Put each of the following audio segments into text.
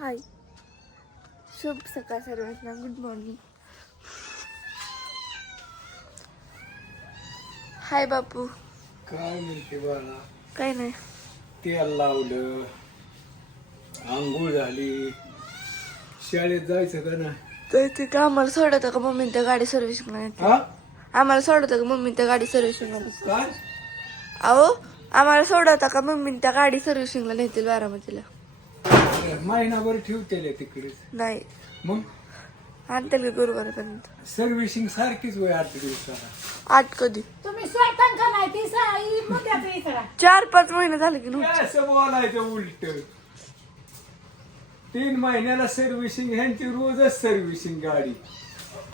हाय, शुभ सकाळ सर्वांना. Good morning. हाय बापू. काय म्हणते बाळा? काय नाही. तेल लावलं, आंघोळ झाली, शाळेत जायचं का नाही? जायचं का? आम्हाला सोडवतं का मम्मी त्या गाडी सर्व्हिसिंगला नेते? हा? आम्हाला सोडवतं का मम्मी त्या गाडी सर्व्हिसिंगला नेते? काय? अहो, आम्हाला सोडवता का मम्मी त्या गाडी सर्व्हिसिंगला नेतील बारामतीला? महिनाभर ठेवतेले तिकडेच. नाही, मग आणतील का गुरुवारपर्यंत? सर्व्हिसिंग सारखीच वय 8 दिवसाला. 8 कधी? तुम्ही स्वतः का नाही ती साई मुद्द्याचं इकडं 4-5 महिने झाले की नव्हते. काय असं बोलायचं उलट? 3 महिन्याला सर्व्हिसिंग, ह्यांची रोजच सर्व्हिसिंग गाडी.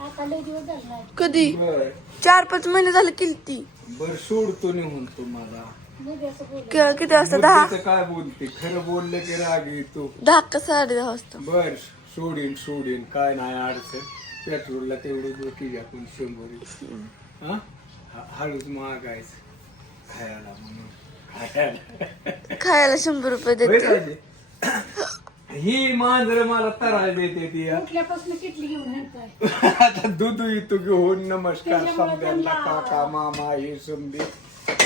आता लय दिवस झाले नाही. कधी? बर 4-5 महिने झाले केली ती. बर सोडतो निघून तुम्हाला. मुद्द्याचं बोल किती वाजता? 10? मुद्द्याचं काय बोलते? खरं बोललं की राग येतो. 10 का 10:30 वाजता? बर सोडीन काय नाही अडचण. पेट्रोलला तेवढं डोकी आपण 100. हा? हळूच मागायचं खायला म्हणून. खायला 100 रुपये होय देते. राजे? ही मांजर मला तराय देते ती हा. उठल्यापासून किटली घेऊन येतोय. आता दूध येतो घेऊन. नमस्कार त्याच्यामुळे समद्यांना, त्यांना- काका मामा हे समजे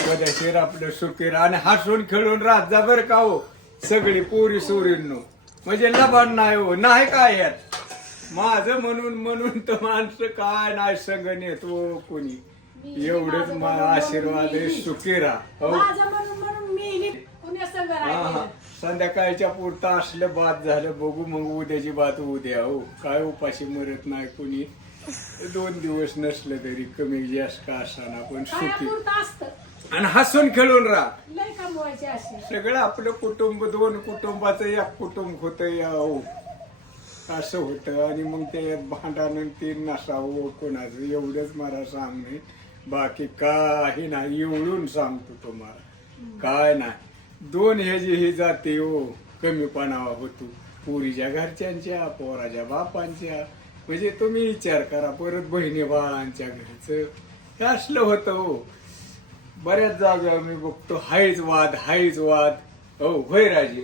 मजेशीर आपलं सुखीर आणि हसून खेळून राहत जा बर का हो. सगळी पोरी सोरींनो म्हणजे लबाड नाही हो. नाही काय यात माझं म्हणून तर माणसं काय नाही संगण येतो कोणी. एवढंच आशीर्वाद आहे. सुखी राहा हो. माझं म्हणून मी पुण्या संघ हा राहिले. हा. संध्याकाळच्या पुरतं असलं बाद झालं बघू, मग उद्याची बात उद्या हो. काय उपाशी मरत नाही कोणी. 2 दिवस नसलं तरी कमी जास्त का असाना पण सुखी खायापुरतं असतं. आणि हसून खेळून राहा. लय कमवायचे असे. सगळं आपलं कुटुंब 2 कुटुंबाचं 1 कुटुंब होतं हो. असं होतं आणि मग ते भांडण 3 नसावं कोणाचं. एवढंच मला सांगणे, बाकी काही नाही. एवढून सांगतो तुम्हाला काय नाही. 2 ह्याची ही जाते हो कमीपणावा होतो. पुरीच्या घरच्यांच्या, पोराच्या बापांच्या. म्हणजे तुम्ही विचार करा. परत बहिणी बाळांच्या घरचं हे असलं होतं हो. बऱ्याच जागा मी बघतो हायच वाद हो. होय राजे?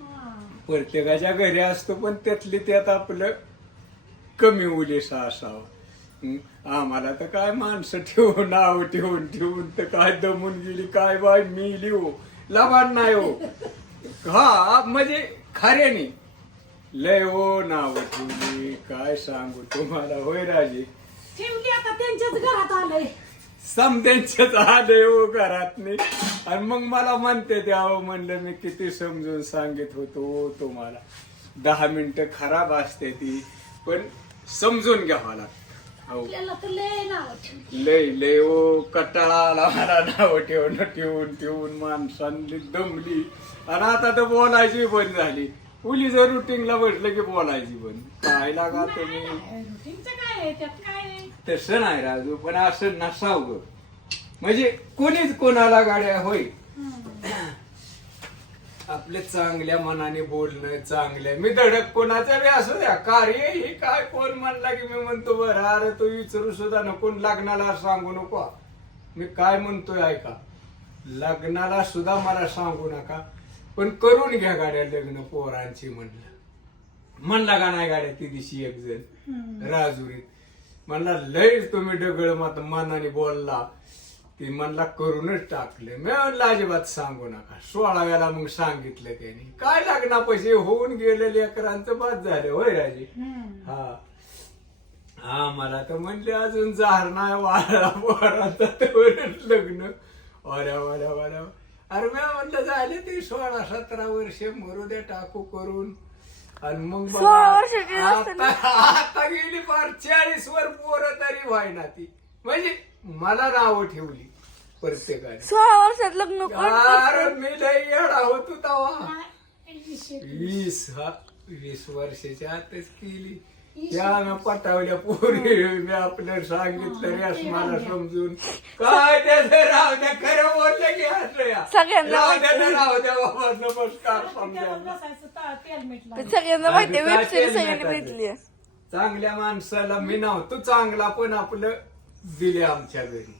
हा. प्रत्येकाच्या घरी असतो पण त्यातली त्यात आपलं कमी उलेसा असावा. आम्हाला तर काय माणसं ठेवून नाव ठेवून तर काय दमून गेली काय बाय मिली हो. लबाड नाही हो. हा म्हणजे खऱ्याने लय हो नाव ठेवली. काय सांगू तुम्हाला. होय राजे? ठेवली आता त्यांच्याच घरात आलंय. समद्यांच्याच आले हो घरात नाही. आणि मग मला म्हणते द्यावं म्हणलं मी किती समजून सांगित होतो तुम्हाला. 10 मिनिटं खराब असते ती पण समजून घ्यावा लागतं हो. आपल्याला तर लय नाव ठेवली. लय हो. कटाळा आला मला नाव ठेवून माणसांनी दमली. आणि आता तर बोलायची बंद झाली. पोलीस रुटीनला बसलं की बोलायची बंद. काय लागा तुम्ही. रुटीनचं काय आहे त्यात काय आहे. तसं नाही राजू पण असं नसावं. म्हणजे कोणीच कोणाला गाड्या होय. आपले चांगल्या मनाने बोलणं चांगलं. मी धडक कोणाचा बी असू द्या कार्य हे काय कोण म्हणला की मी म्हणतो बरं अरे तो विचारू सुद्धा नको. लग्नाला सांगू नको. मी काय म्हणतोय ऐका. लग्नाला सुद्धा मला सांगू नका पण करून घ्या गाड्या लग्न पोरांची म्हणला का नाही गाड्या ती दिवशी एक जण राजुरीत म्हणला लय तुम्ही डगळ मनाने बोलला. ती म्हणला करूनच टाकले. मी म्हणलं अजिबात सांगू नका. 16व्याला मग सांगितलं त्यांनी. काय लागणार पैसे होऊन गेले लेकरांचं बाद झालं. होय राजे? हा मला तर म्हणले अजून जार नाही वारा लग्न. वाऱ्या अरे मी म्हणलं झाले ते 16-17 वर्ष मरू दे टाकू करून. आणि मग 16 वर्षाची आता गेली फार 40 वर पोरं तरी व्हायना ती. म्हणजे मला नावं ठेवली प्रत्येकाने. 16 वर्षात लग्न अरे मी लय येडा होतो तेव्हा. 20 वर्षाच्या आतच केली. त्या पटावल्या पोरी मी आपल्याला सांगितलं रेस मला समजून. काय त्याचं राहू द्या. खरं बोललं की हसल्या सगळ्यांना राहू द्या बाबा. नमस्कार समजा. बसायचं तेल मिटला. सगळ्यांना माहिती काय वेब सिरीज केलं सगळ्यांनी नाही बघितली. चांगल्या माणसाला मी नव्हतो चांगला पण आपलं दिले आमच्या घरी.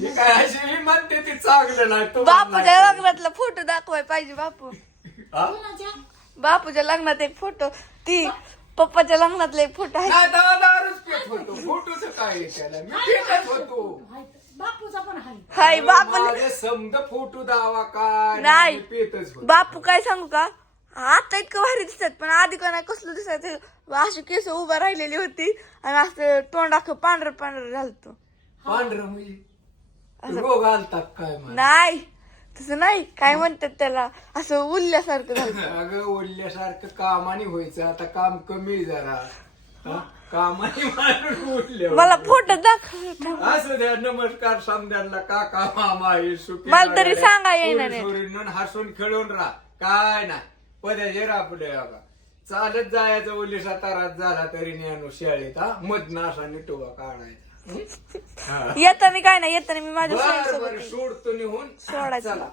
हे काय अशी मी म्हणते ती चांगलं नाही. तो बापूच्या लग्नातला फोटो दाखवाय पाहिजे बापू. हा? बापूच्या लग्नात एक फोटो, ती पप्पाच्या लग्नातला एक फोटो आहे. नाही, दारूच पित होतो. फोटोचं काय आहे त्याला? मी पितच होतो. बापूचा पण आहे. हाय बापू माझे समजा फोटो दावा काय नाही. मी पितच होतो. बापू काय सांगू का, आता इतकं भारी दिसतात पण आधी का नाही कसलं दिसायचं, अशी केस उभा राहिलेली होती आणि असं तोंड अख्खं पांढरं पांढरं झालतं. पांढरं म्हणजे रोग आलतात काय मला? नाही तसं नाही, काय म्हणतात त्याला, असं उरल्यासारखं झालं. अगं ओढल्यासारखं कामाने व्हायचं, आता काम कमी जरा. हा? कामाने माणूस उरले. मला फोटो दाखव. असं द्या, नमस्कार समद्यांना, काका मामा हे सुखी मला तरी राहा. सांगा येईना नाही. पोरी-सोरींना हसून खेळून राहा, काय नाही पद्याचे रापले बघा. चालत जायचं ओलीसा तारात झाला तरी ज्ञानो शाळेत, हा मधनं असा निटोबा काढायचा. हा. येताना काय नाही, येताना मी माझ्या बर friend बर सोबत येईन. सोडतो निघून. सोडायचं. चला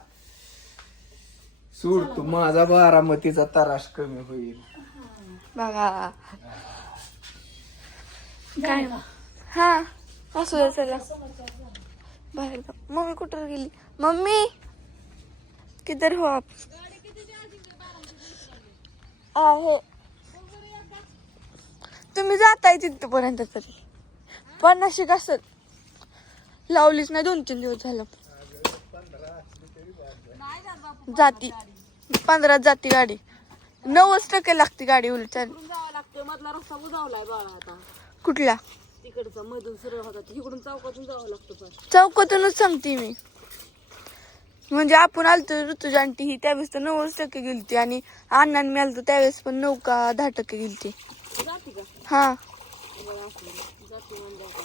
सोडतो, माझा बारामतीचा त्रास कमी होईल. बघा काय हा असू दे, चला बाहेर जा. मम्मी कुठं गेली? मम्मी किधर हो आप? आहे तुम्ही जाताय तिथपर्यंत तरी. 50 असत लावलीच नाही, 2-3 दिवस झालं. जाती 15 जाती गाडी, 90% लागती गाडी उलट. जावं लागतं. मधला रस्ता बुजावलाय बाळा आता. कुठला? तिकडचा मधून सरळ होता, इकडून चौकातून जावं लागतं. पण चौकातूनच सांगते मी. म्हणजे आपण आलतो ऋतुजा आंटी ही त्यावेळेस तर 90% गेलती आणि अण्णा मी आलतो त्यावेळेस पण 9 का 10% गेलती. जाते का हा बरं असू दे. जाते म्हणजे आता.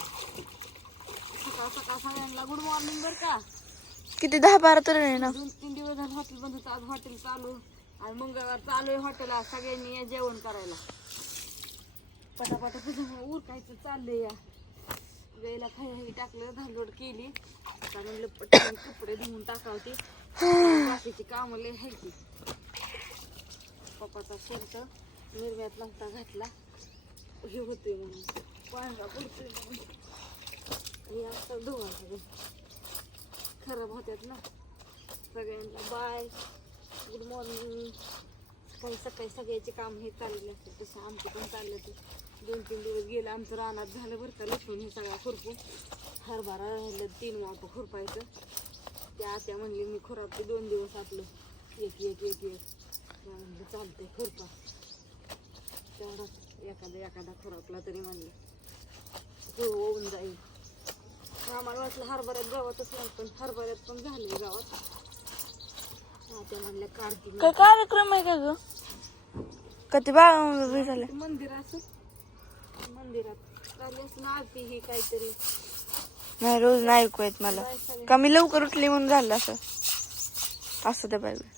सकाळ सकाळ सगळ्यांना गुड मॉर्निंग बरं का. किती 10-12 तर आहे ना. 2-3 दिवस झाले हॉटेल बंद होतं, आज हॉटेल चालू आणि मंगळवार चालू आहे हॉटेल. सगळ्यांनी या जेवण करायला. पटापटा पुढे उरकायचं चाललंय. या वेळेला खाई टाकलं, धालोड केली. आता म्हणलं पटकन कपडे धुवून टाकावती, बाकीची कामं लय आहे ती. पप्पाचा शर्ट निर्म्यात नव्हता घातला, हे होतोय म्हणून पांढरा पडतोय म्हणून. हे असं धुवायचं, खराब होत्यात ना. सगळ्यांना बाय, गुड मॉर्निंग. काही सकाळी सगळ्याचे काम हे चाललेले असतात, तसं आमचं पण चाललं. ते 2-3 दिवस गेलं आमचं रानात झालं बरं का. लसूण हे सगळा खुरपून, हरभरा राहिलं 3 वाटं खुरपायचं. त्या आत्या म्हणली मी खुरापते 2 दिवस आपलं एक म्हणलं चालतंय खुरपा. तेवढाच एखादा खुरापला तरी म्हणलं होऊन जाईल. आम्हाला वाटलं हरभऱ्यात गावातच नाही, पण हरभऱ्यात पण झाले गावात. त्या म्हणल्या काढतील. काय कार्यक्रम आहे का ग? कधी बाळा झालं मंदिरात चालली असं आरती ही काहीतरी. नाही, रोज नाही ऐकू येत मला. का मी लवकर उठली म्हणून झालं असं. असं ते पाहिजे.